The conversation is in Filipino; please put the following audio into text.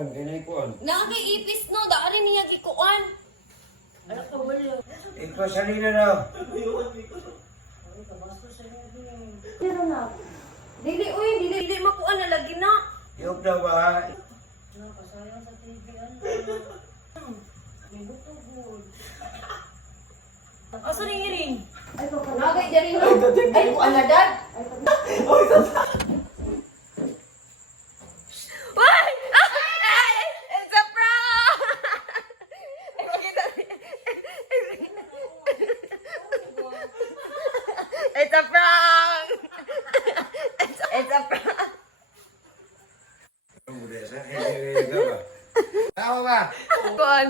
tawagan kay naikuan. Nakakay-ipis no, daari niya gikuan. Anak ko wala. Ikaw salina daw. Pero na. Dili makuan na lagi na. Iyok daw ba? Nakasayang sa TV ano. May butugod. Asa ring iring? Ay ko kanagay diri no. Ay ko anadad. Why? It's a prank. It's a prank. It's a prank. Tawa ba? Kuan.